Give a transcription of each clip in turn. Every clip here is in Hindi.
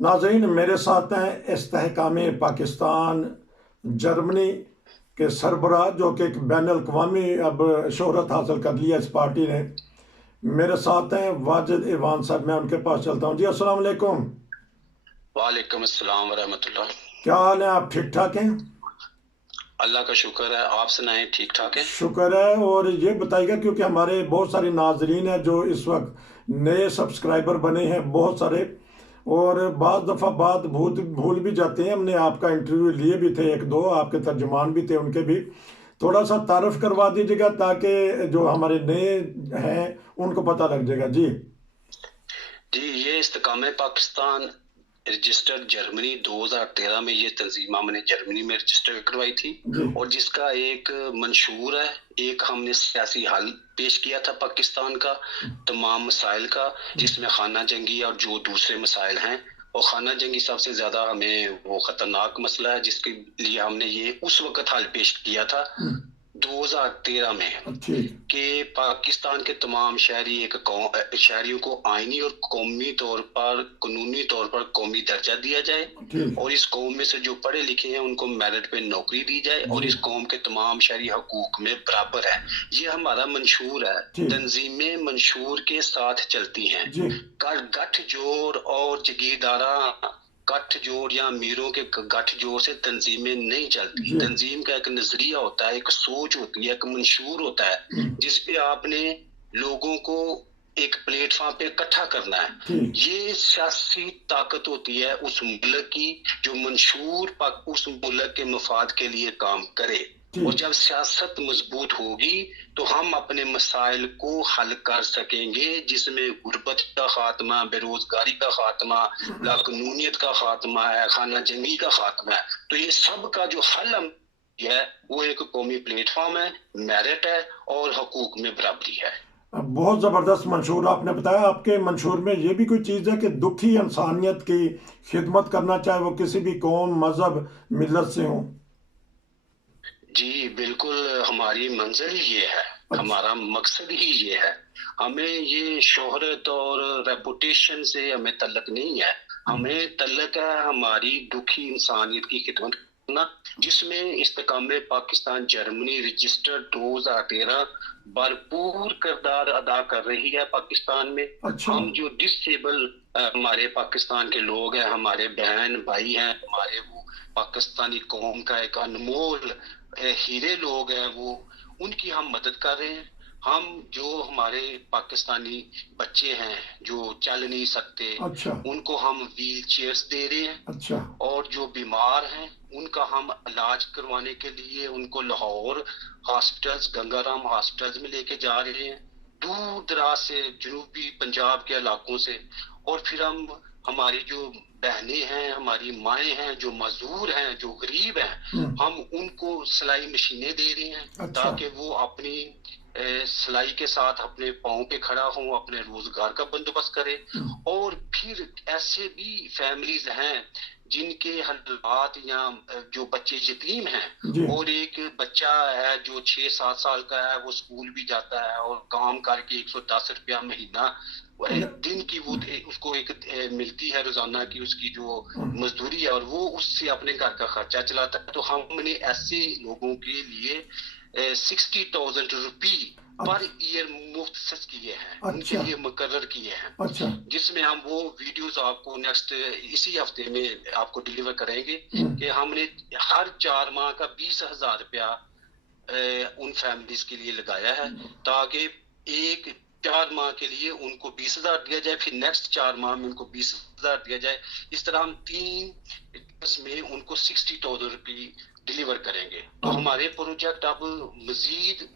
नाज़रीन, मेरे साथ हैं इस्तेहकाम पाकिस्तान जर्मनी के सरबराह, जो कि एक बैन अवी अब शोहरत हासिल कर लिया इस पार्टी ने। मेरे साथ हैं वाजिद ईवान साहब। मैं उनके पास चलता हूँ। जी, अस्सलाम वालेकुम। वालेकुम अस्सलाम वरहमतुल्लाह। क्या हाल है? आप ठीक ठाक हैं? अल्लाह का शुक्र है, आप सुनाएं, ठीक ठाक है। शुक्र है। और ये बताइएगा, क्योंकि हमारे बहुत सारे नाजरीन हैं जो इस वक्त नए सब्सक्राइबर बने हैं, बहुत सारे, और बाज़ दफ़ा बात भूल भूल भी जाते हैं। हमने आपका इंटरव्यू लिए भी थे, एक दो आपके तर्जुमान भी थे, उनके भी थोड़ा सा तारफ़ करवा दीजिएगा ताकि जो हमारे नए हैं उनको पता लग जाएगा। जी। जी, ये इस्तेकाम पाकिस्तान रजिस्टर्ड जर्मनी 2013 में ये तंजीम हमने जर्मनी में रजिस्टर करवाई थी। जी। और जिसका एक मंशूर है, एक हमने सियासी हल पेश किया था पाकिस्तान का तमाम मसाइल का, जिसमें खाना जंगी और जो दूसरे मसाइल हैं। और खाना जंगी सबसे ज्यादा हमें वो खतरनाक मसला है जिसके लिए हमने ये उस वक्त हल पेश किया था 2013 में, ठीक। कि पाकिस्तान के तमाम शहरी शहरियों को आईनी और कौमी तौर पर, कानूनी तौर पर कौमी दर्जा दिया जाए। ठीक। और इस कौम में से जो पढ़े लिखे हैं उनको मेरिट पे नौकरी दी जाए, जी। और इस कौम के तमाम शहरी हकूक में बराबर है। ये हमारा मंशूर है। ठीक। तंजीमें मंशूर के साथ चलती हैं। जी। गठजोड़ और जगीरदारा गठजोड़ या अमीरों के गठजोड़ से तंजीमें नहीं चलती। जी। तंजीम का एक नजरिया होता है, एक सोच होती है, एक मंशूर होता है, जिसपे आपने लोगों को एक प्लेटफॉर्म पे इकट्ठा करना है। ठीक। ये सियासी ताकत होती है उस मुल्क की, जो मंशूर उस मुल्क के मफाद के लिए काम करे। और ठीक। जब सियासत मजबूत होगी तो हम अपने मसाइल को हल कर सकेंगे, जिसमें गुर्बत का खात्मा, बेरोजगारी का खात्मा, लाकानूनियत का खात्मा है, खाना जंगी का खात्मा है। तो ये सब का जो हल हम है वो एक कौमी प्लेटफॉर्म है, मेरिट है और हकूक में बराबरी है। बहुत ज़बरदस्त मंशूर आपने बताया। आपके मंशूर में ये भी कोई चीज़ है कि दुखी इंसानियत की खिदमत करना, चाहे वो किसी भी कौम, मज़हब, मिलत से हो? जी बिल्कुल, हमारी मंजिल ये है, अच्छा। हमारा मकसद ही ये है। हमें ये शोहरत और रेपुटेशन से हमें तल्लक नहीं है। हमें तल्लक है हमारी दुखी इंसानियत की खिदमत करना, जिसमें इस्तेकाम पाकिस्तान जर्मनी रजिस्टर्ड 2013 भरपूर किरदार अदा कर रही है पाकिस्तान में। अच्छा। हम जो डिसेबल हमारे पाकिस्तान के लोग हैं, हमारे बहन भाई हैं, हमारे वो पाकिस्तानी कौम का एक अनमोल हीरे लोग हैं, वो उनकी हम मदद कर रहे हैं। हम जो हमारे पाकिस्तानी बच्चे हैं जो चल नहीं सकते, अच्छा। उनको हम व्हील चेयर्स दे रहे हैं। अच्छा। और जो बीमार हैं उनका हम इलाज करवाने के लिए उनको लाहौर हॉस्पिटल्स, गंगाराम हॉस्पिटल्स में लेके जा रहे हैं, दूर दराज से, जनूबी पंजाब के इलाकों से। और फिर हम, हमारी जो बहनें हैं, हमारी माएँ हैं जो मजदूर हैं, जो गरीब हैं, हम उनको सिलाई मशीनें दे रहे हैं, अच्छा। ताकि वो अपनी सिलाई के साथ अपने पाँव पे खड़ा हो, अपने रोजगार का बंदोबस्त करे। और फिर ऐसे भी फैमिलीज हैं जिनके हालात, या जो बच्चे यतीम हैं, जी। और एक बच्चा है जो 6-7 साल का है, वो स्कूल भी जाता है और काम करके 110 रुपया महीना दिन की वो उसको एक मिलती है रोजाना की, उसकी जो मजदूरी है, और वो उससे अपने घर का खर्चा चलाता है। तो हमने ऐसे लोगों के लिए 60,000 रुपी पर अच्छा। ईयर मुफ्त किए हैं, उनके अच्छा। लिए मुकर्रर किए हैं। अच्छा। जिसमें हम वो वीडियोस आपको नेक्स्ट इसी हफ्ते में आपको डिलीवर करेंगे, कि हमने हर 4 माह का 20,000 रुपया उन फैमिलीज के लिए लगाया है, ताकि एक 4 माह के लिए उनको 20,000 दिया जाए, फिर नेक्स्ट 4 माह में उनको 20,000 दिया जाए। इस तरह हम 3 में उनको 60,000 रुपये डिलीवर करेंगे। तो अब हमारे प्रोजेक्ट अब मजीद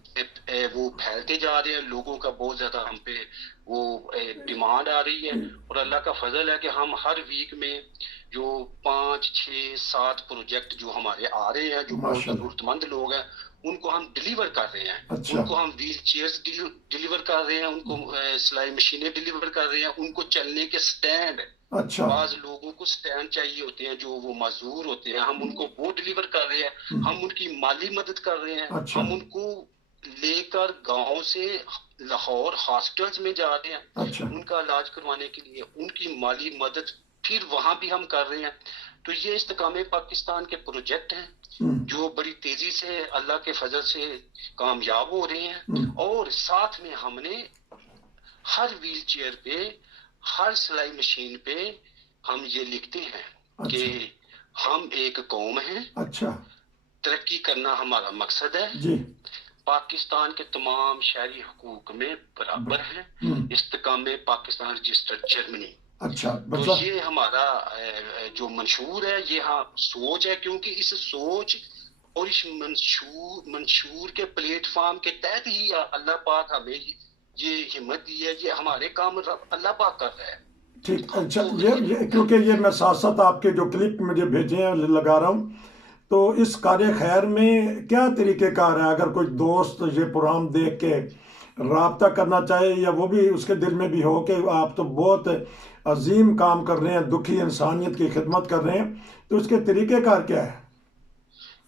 वो फैलते जा रहे हैं, लोगों का बहुत ज्यादा हम पे वो डिमांड आ रही है। और अल्लाह का फजल है कि हम हर वीक में जो 5-6-7 प्रोजेक्ट जो हमारे आ रहे हैं, जो बहुत माशाल्लाह। जरूरतमंद लोग हैं, उनको हम डिलीवर कर रहे हैं। अच्छा। उनको हम व्हील चेयर्स डिलीवर कर रहे हैं, उनको सिलाई मशीनें डिलीवर कर रहे हैं, उनको चलने के स्टैंड, अच्छा। बाज लोगों को स्टैंड चाहिए होते हैं जो वो मजदूर होते हैं, हम उनको वो डिलीवर कर रहे हैं। हम उनकी माली मदद कर रहे हैं। अच्छा। हम उनको लेकर गांव से लाहौर हॉस्पिटल्स में जा रहे हैं, अच्छा। उनका इलाज करवाने के लिए, उनकी माली मदद फिर वहां भी हम कर रहे हैं। तो ये इस्तेकाम पाकिस्तान के प्रोजेक्ट हैं जो बड़ी तेजी से अल्लाह के फजल से कामयाब हो रहे हैं। और साथ में हमने हर व्हील चेयर पे, हर सिलाई मशीन पे हम ये लिखते हैं कि अच्छा हम एक कौम हैं, अच्छा तरक्की करना हमारा मकसद है, जी पाकिस्तान के तमाम शहरी हकूक में बराबर हैं, इस्तेकाम पाकिस्तान रजिस्टर्ड जर्मनी। अच्छा तो मतलब ये हमारा जो मंशूर है, ये हाँ सोच है, क्योंकि इस सोच और इस मंशूर के प्लेटफॉर्म के तहत ही अल्लाह पाक हमें ये हिम्मत दी है। ये हमारे काम अल्लाह पाक कर रहा है। ठीक। हम अच्छा तो ये क्योंकि ये मैं साथ साथ आपके जो क्लिप मुझे भेजे हैं लगा रहा हूँ, तो इस कार्य खैर में क्या तरीक़ेकार है? अगर कोई दोस्त ये प्रोग्राम देख के राब्ता करना चाहे, या वो भी उसके दिल में भी हो कि आप तो बहुत अजीम काम कर रहे हैं, दुखी इंसानियत की खिदमत कर रहे हैं, तो इसके तरीक़ेकार क्या है?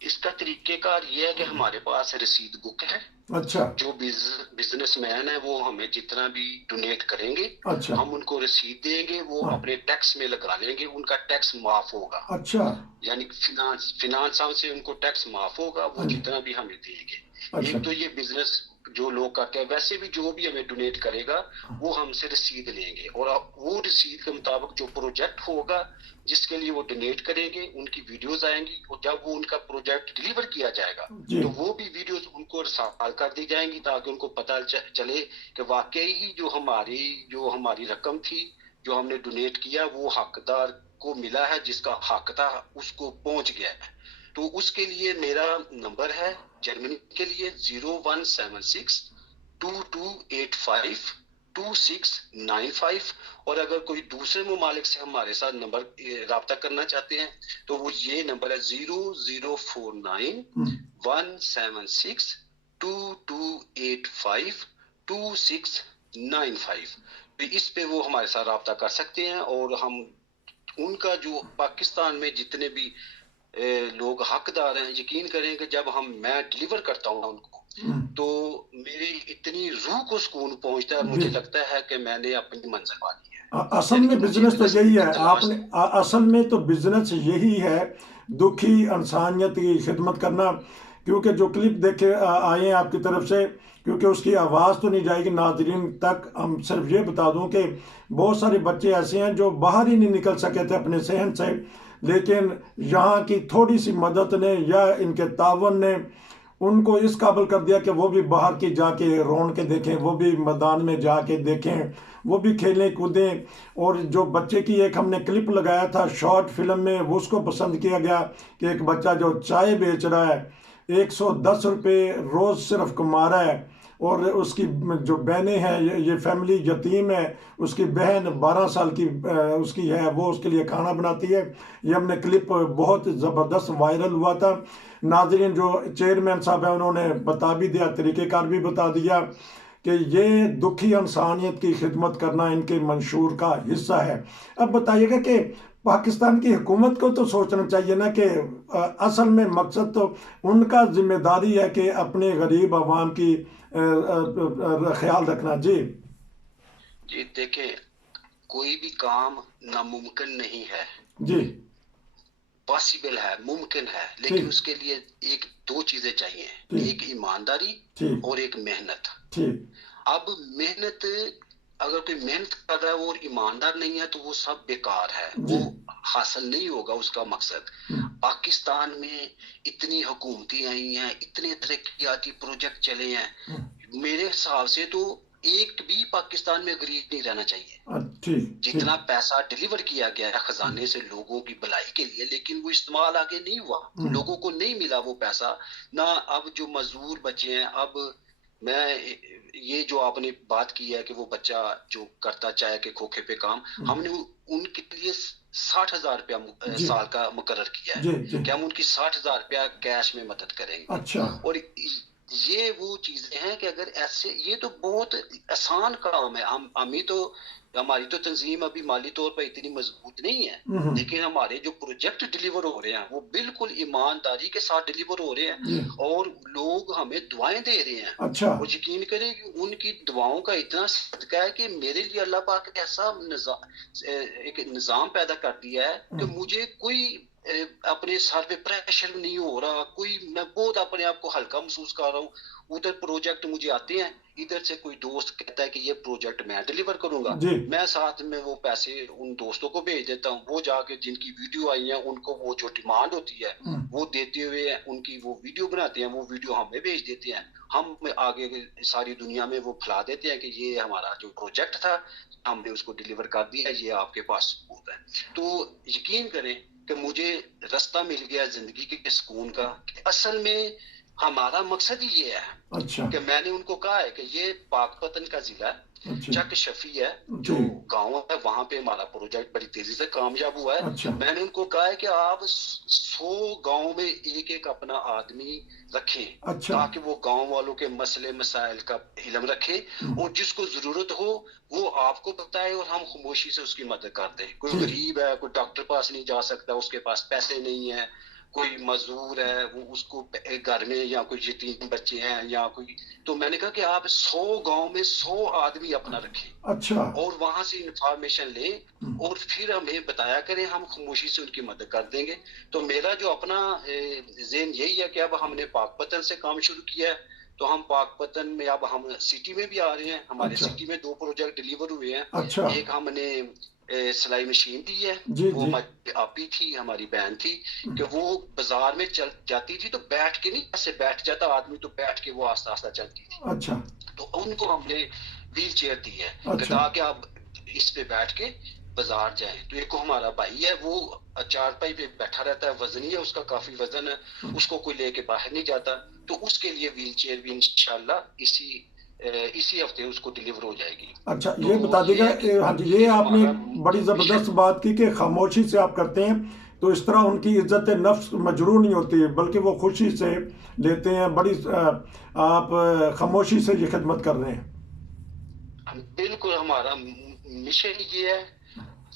इसका तरीकेकार ये है कि हमारे पास रसीद बुक है। अच्छा जो बिजनेसमैन है वो हमें जितना भी डोनेट करेंगे, अच्छा हम उनको रसीद देंगे, वो हाँ अपने टैक्स में लगा लेंगे, उनका टैक्स माफ होगा। अच्छा यानी फिनांस से उनको टैक्स माफ होगा, वो हाँ जी जितना भी हमें देंगे। अच्छा एक तो ये बिजनेस जो लोग करते हैं, वैसे भी जो भी हमें डोनेट करेगा वो हमसे रसीद लेंगे, और वो रसीद के मुताबिक जो प्रोजेक्ट होगा जिसके लिए वो डोनेट करेंगे, उनकी वीडियोस आएंगी, और जब वो उनका प्रोजेक्ट डिलीवर किया जाएगा जी तो वो भी वीडियोस उनको रसाल कर दी जाएंगी, ताकि उनको पता चले कि वाकई ही जो हमारी रकम थी, जो हमने डोनेट किया, वो हकदार को मिला है, जिसका हक था उसको पहुंच गया है। तो उसके लिए मेरा नंबर है जर्मनी के लिए 017622852695। और अगर कोई दूसरे ममालिक से हमारे साथ नंबर राब्ता करना चाहते हैं तो वो ये नंबर है 0049 17622852695। तो इस पे वो हमारे साथ राब्ता कर सकते हैं, और हम उनका जो पाकिस्तान में जितने भी लोग हकदार हैं, यकीन करें कि जब मैं डिलीवर करता हूँ उनको, तो मेरी इतनी रूह को सुकून पहुंचता है, मुझे लगता है कि मैंने अपनी मंजिल पानी है। असल यानी कि में मुझे बिजनेस तो यही नस्ल है, तलाश। आपने असल में तो बिजनेस यही है, दुखी इंसानियत की खिदमत करना। क्योंकि जो क्लिप देखे आए हैं आपकी तरफ से, क्योंकि उसकी आवाज़ तो नहीं जाएगी नाजरीन तक, हम सिर्फ ये बता दूं कि बहुत सारे बच्चे ऐसे हैं जो बाहर ही नहीं निकल सके थे अपने सहन से, लेकिन यहाँ की थोड़ी सी मदद ने या इनके तावन ने उनको इस काबिल कर दिया कि वो भी बाहर की जाके रौन के देखें, वो भी मैदान में जाके देखें, वो भी खेलें कूदें। और जो बच्चे की एक हमने क्लिप लगाया था शॉर्ट फिल्म में, वो उसको पसंद किया गया कि एक बच्चा जो चाय बेच रहा है, 110 रुपये रोज़ सिर्फ कमा रहा है, और उसकी जो बहनें हैं, ये फैमिली यतीम है, उसकी बहन 12 साल की उसकी है, वो उसके लिए खाना बनाती है। ये हमने क्लिप बहुत ज़बरदस्त वायरल हुआ था। नाजरीन जो चेयरमैन साहब हैं उन्होंने बता भी दिया, तरीक़ेकार भी बता दिया कि ये दुखी इंसानियत की खिदमत करना इनके मंशूर का हिस्सा है। अब बताइएगा कि पाकिस्तान की हुकूमत को तो सोचना चाहिए ना कि असल में मकसद तो उनका जिम्मेदारी है कि अपने गरीब आवाम की ख्याल रखना। जी जी देखें, कोई भी काम नामुमकिन नहीं है, जी पॉसिबल है, मुमकिन है, लेकिन ठीक उसके लिए एक दो चीजें चाहिए, ठीक एक ईमानदारी ठीक और एक मेहनत। ठीक अब मेहनत, अगर कोई मेहनत कर रहा है और ईमानदार नहीं है तो वो सब बेकार है, जी वो हासिल नहीं होगा उसका मकसद। पाकिस्तान में इतनी हुकूमतें आई हैं, इतने तरक्याती प्रोजेक्ट चले हैं, मेरे हिसाब से तो एक भी पाकिस्तान में गरीब नहीं रहना चाहिए। ठीक जितना ठीक पैसा डिलीवर किया गया है खजाने से लोगों की भलाई के लिए, लेकिन वो इस्तेमाल आगे नहीं हुआ, लोगों को नहीं मिला वो पैसा ना। अब जो मजदूर बचे हैं, अब मैं ये जो आपने बात की है कि वो बच्चा जो करता चाय के खोखे पे काम, हमने उनके लिए 60,000 रुपया जी साल का मुकर्रर किया जी है जी कि हम उनकी 60,000 रुपया कैश में मदद करेंगे। अच्छा और ये वो चीजें हैं कि अगर ऐसे, ये तो बहुत आसान काम है। हम ही तो हमारी तो तंजीम अभी माली तौर पर इतनी मजबूत नहीं है, लेकिन हमारे जो प्रोजेक्ट डिलीवर हो रहे हैं वो बिल्कुल ईमानदारी के साथ डिलीवर हो रहे जी। हैं और लोग हमें दुआएं दे रहे हैं। अच्छा। और यकीन करें कि उनकी दुआओं का इतना सदका है कि मेरे लिए अल्लाह पाक ने ऐसा एक निजाम पैदा कर दिया है कि मुझे कोई अपने सर पे प्रेशर नहीं हो रहा, कोई मैं बहुत अपने आप को हल्का महसूस कर रहा हूँ। उधर प्रोजेक्ट मुझे आते हैं, इधर से कोई दोस्त कहता है कि ये प्रोजेक्ट मैं डिलीवर करूंगा, जी। मैं साथ में वो पैसे उन दोस्तों को भेज देता हूँ, वो जाके जिनकी वीडियो आई है उनको वो जो डिमांड होती है वो देते हुए उनकी वो वीडियो बनाते हैं, वो वीडियो हमें भेज देते हैं, हम आगे सारी दुनिया में वो फैला देते हैं कि ये हमारा जो प्रोजेक्ट था हमने उसको डिलीवर कर दिया, ये आपके पास सबूत है। तो यकीन करें कि मुझे रास्ता मिल गया जिंदगी के सुकून का। असल में हमारा मकसद ही ये है। अच्छा। कि मैंने उनको कहा है कि ये पाकपतन का जिला अच्छा। चक शफी है जो गांव है, वहां पे हमारा प्रोजेक्ट बड़ी तेजी से कामयाब हुआ है। अच्छा। मैंने उनको कहा है कि आप 100 गांव में एक एक अपना आदमी रखें। अच्छा। ताकि वो गांव वालों के मसले मसाइल का इल्म रखे और जिसको जरूरत हो वो आपको बताए और हम खामोशी से उसकी मदद करते हैं। कोई गरीब है, कोई डॉक्टर पास नहीं जा सकता, उसके पास पैसे नहीं है, कोई मजदूर है वो उसको घर में, या कोई यतीम बच्चे हैं या कोई, तो मैंने कहा कि आप 100 गांव में 100 आदमी अपना रखें। अच्छा। और वहां से इंफॉर्मेशन लें और फिर हमें बताया करें, हम खामोशी से उनकी मदद कर देंगे। तो मेरा जो अपना ज़हन यही है कि अब हमने पाकपतन से काम शुरू किया है, तो हम पाकपतन में अब हम सिटी में भी आ रहे हैं। हमारे अच्छा। सिटी में 2 प्रोजेक्ट डिलीवर हुए हैं। अच्छा। एक हमने सिलाई मशीन दी है, जी। वो जी। हमारी आपी थी, हमारी बहन थी, कि वो बाजार में चल जाती थी तो बैठ के नहीं, ऐसे बैठ जाता आदमी तो बैठ के वो आस्ता आस्ता चलती थी। अच्छा। तो उनको हमने व्हील चेयर दी है कि अच्छा। ताकि आप इस पे बैठ के बाजार जाएं। तो एक हमारा भाई है वो चारपाई पे बैठा रहता है, वजनी है उसका, काफी वजन है, उसको कोई लेके बाहर नहीं जाता, तो उसके लिए व्हील चेयर भी इंशाल्लाह इसी हफ्ते उसको डिलीवर हो जाएगी। अच्छा, तो ये बता देगा। हाँ जी, ये आपने बड़ी हमारा ज़बरदस्त बात की कि खामोशी से आप करते हैं, तो इस तरह उनकी इज्जत नफ्स मजरूह नहीं होती है, बल्कि वो खुशी से लेते हैं। बड़ी आप खामोशी से ये खिदमत कर रहे हैं। बिल्कुल हमारा मिशन ये है।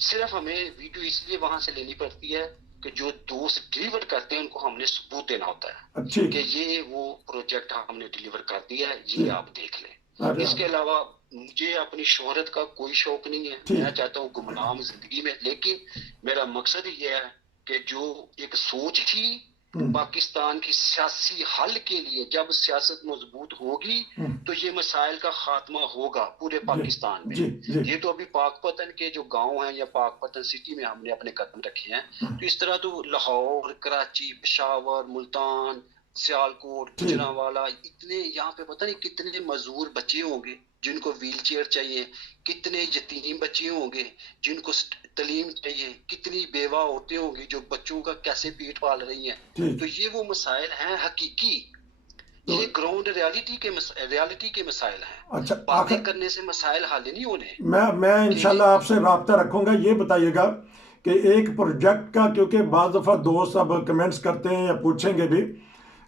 सिर्फ हमें वीडियो इसलिए वहां से लेनी पड़ती है कि जो दोस्त डिलीवर करते हैं उनको हमने सबूत देना होता है ठीक। कि ये वो प्रोजेक्ट हमने डिलीवर कर दिया है, ये ठीक। आप देख लें। अरे इसके अलावा मुझे अपनी शोहरत का कोई शौक नहीं है, ठीक। मैं चाहता हूँ गुमनाम जिंदगी में, लेकिन मेरा मकसद ये है कि जो एक सोच थी पाकिस्तान की सियासी हल के लिए, जब सियासत मजबूत होगी तो ये मसाइल का खात्मा होगा पूरे पाकिस्तान में। जी। जी। ये तो अभी पाकपतन के जो गांव हैं या पाकपतन सिटी में हमने अपने कदम रखे हैं, तो इस तरह तो लाहौर, कराची, पेशावर, मुल्तान, सियालकोट, ठीक। गुजरांवाला, इतने यहाँ पे पता नहीं कितने मजदूर बच्चे होंगे जिनको व्हील चेयर चाहिए, कितने यतीम बच्चे होंगे जिनको तालीम चाहिए, कितनी बेवा औरतें होंगी जो बच्चों का कैसे पेट पाल रही हैं। ठीक। तो ये वो मसाइल हैं हकीकी, तो ये ग्राउंड रियलिटी के मसाइल हैं। अच्छा, बातें करने से मसाइल हल नहीं होने। मैं इंशाल्लाह आपसे राब्ता रखूंगा। ये बताइएगा कि एक प्रोजेक्ट का, क्योंकि बाज़ दफ़ा दोस्त अब कमेंट्स करते हैं या पूछेंगे भी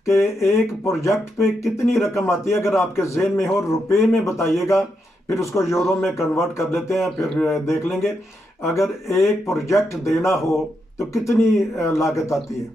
कि एक प्रोजेक्ट पे कितनी रकम आती है, अगर आपके जहन में हो रुपए में बताइएगा, फिर उसको यूरो में कन्वर्ट कर लेते हैं, फिर देख लेंगे। अगर एक प्रोजेक्ट देना हो तो कितनी लागत आती है?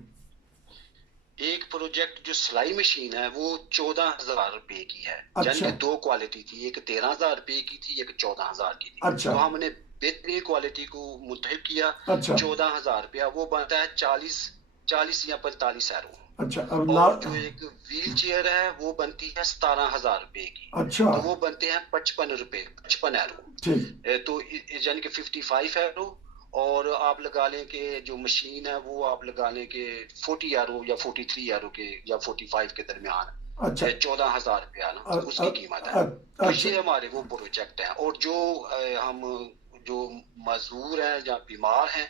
एक प्रोजेक्ट जो सिलाई मशीन है वो 14,000 रुपए की है। अच्छा। यानी कि 2 क्वालिटी थी, एक 13,000 रुपए की थी, एक 14,000 की थी। अच्छा। तो हमने बेहतरीन क्वालिटी को मुंतखब किया। अच्छा। 14,000 रुपया वो बनता है 40 या 45 यूरो। अच्छा। और जो एक व्हील चेयर है वो बनती है 17,000 रुपए की। अच्छा। तो वो बनते हैं 55 यूरो। ठीक। तो यानी कि 55 यूरो। और आप लगा लें कि जो मशीन है वो आप लगा लें कि 40 यूरो या 43 यूरो के या 45 के दरमियान। अच्छा। 14,000 रुपया ना उसकी कीमत है। तो ये हमारे वो प्रोजेक्ट है। और जो हम जो मजदूर हैं या बीमार हैं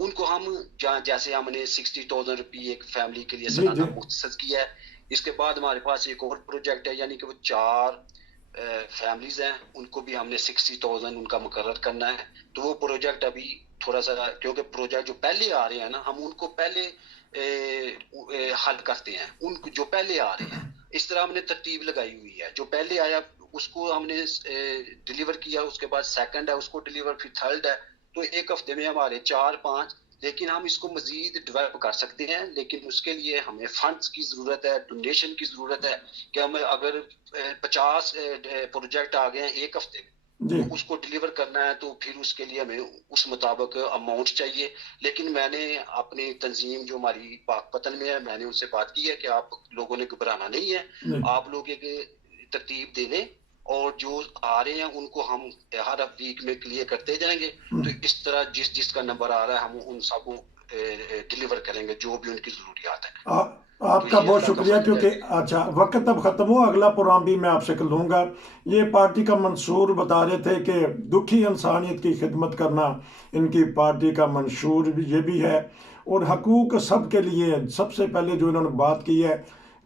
उनको हम जैसे हमने 60,000 रुपये एक फैमिली के लिए सालाना मुख्तस किया है। इसके बाद हमारे पास एक और प्रोजेक्ट है, यानी कि वो 4 फैमिलीज हैं, उनको भी हमने 60,000 उनका मुकर्रर करना है। तो वो प्रोजेक्ट अभी थोड़ा सा, क्योंकि प्रोजेक्ट जो पहले आ रहे हैं ना हम उनको पहले हल करते हैं, उनको जो पहले आ रहे हैं। इस तरह हमने तरतीब लगाई हुई है, जो पहले आया उसको हमने डिलीवर किया, उसके बाद सेकंड है उसको डिलीवर, फिर थर्ड है। तो एक हफ्ते में हमारे 4-5, लेकिन हम इसको मजीद डेवलप कर सकते हैं, लेकिन उसके लिए हमें फंड्स की जरूरत है, डोनेशन की जरूरत है। कि हमें अगर 50 प्रोजेक्ट आ गए हैं एक हफ्ते में, जी तो उसको डिलीवर करना है, तो फिर उसके लिए हमें उस मुताबिक अमाउंट चाहिए। लेकिन मैंने अपनी तंजीम जो हमारी पाकपतन में है, मैंने उनसे बात की है कि आप लोगों ने घबराना नहीं है, जी आप लोग एक तरतीब दे दें, और जो आ रहे हैं उनको हम हर वीक में क्लियर करते जाएंगे। तो इस तरह जिस जिसका नंबर आ रहा है हम उन सबको डिलीवर करेंगे, जो भी उनकी जरूरियात है। आ, तो आपका ये बहुत अल्लाह का शुक्रिया, फजल है क्योंकि कि अच्छा वक्त अब ख़त्म हो, अगला प्रोग्राम भी मैं आपसे कर लूँगा। ये पार्टी का मंशूर बता रहे थे कि दुखी इंसानियत की खिदमत करना इनकी पार्टी का मंशूर भी ये भी है, और हकूक़ सब के लिए सबसे पहले जो इन्होंने बात की है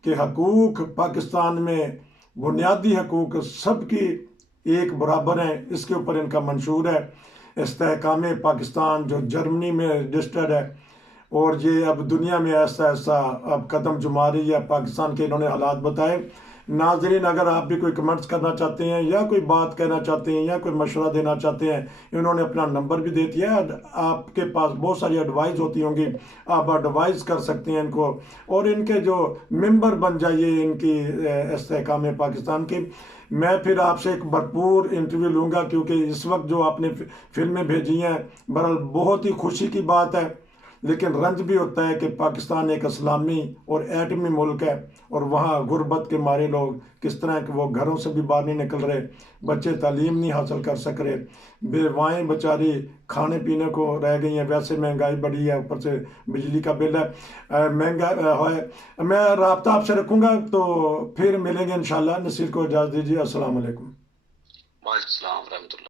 कि हकूक़ पाकिस्तान में बुनियादी हकूक़ सबकी एक बराबर हैं, इसके ऊपर इनका मंशूर है। इस्तेहकाम पाकिस्तान जो जर्मनी में रजिस्टर्ड है, और ये अब दुनिया में ऐसा ऐसा अब कदम जुमा रही है। पाकिस्तान के इन्होंने हालात बताए। नाजरीन, अगर आप भी कोई कमेंट्स करना चाहते हैं या कोई बात कहना चाहते हैं या कोई मशवरा देना चाहते हैं, इन्होंने अपना नंबर भी दे दिया है। आपके पास बहुत सारी एडवाइस होती होंगी, आप एडवाइस कर सकते हैं इनको, और इनके जो मेंबर बन जाइए इनकी इस्तेहकाम पाकिस्तान की। मैं फिर आपसे एक भरपूर इंटरव्यू लूँगा, क्योंकि इस वक्त जो आपने फिल्में भेजी हैं, बहरहाल बहुत ही खुशी की बात है, लेकिन रंज भी होता है कि पाकिस्तान एक इस्लामी और एटमी मुल्क है, और वहाँ गुर्बत के मारे लोग किस तरह के वो घरों से भी बाहर नहीं निकल रहे, बच्चे तालीम नहीं हासिल कर सक रहे, बेवाएँ बेचारी खाने पीने को रह गई हैं, वैसे महंगाई बढ़ी है, ऊपर से बिजली का बिल है महंगा है। मैं राब्ता आपसे रखूँगा, तो फिर मिलेंगे इंशाल्लाह। नसीर को इजाज़त दीजिए। अस्सलाम वालेकुम। वालेकुम सलाम रहमतुल्लाह।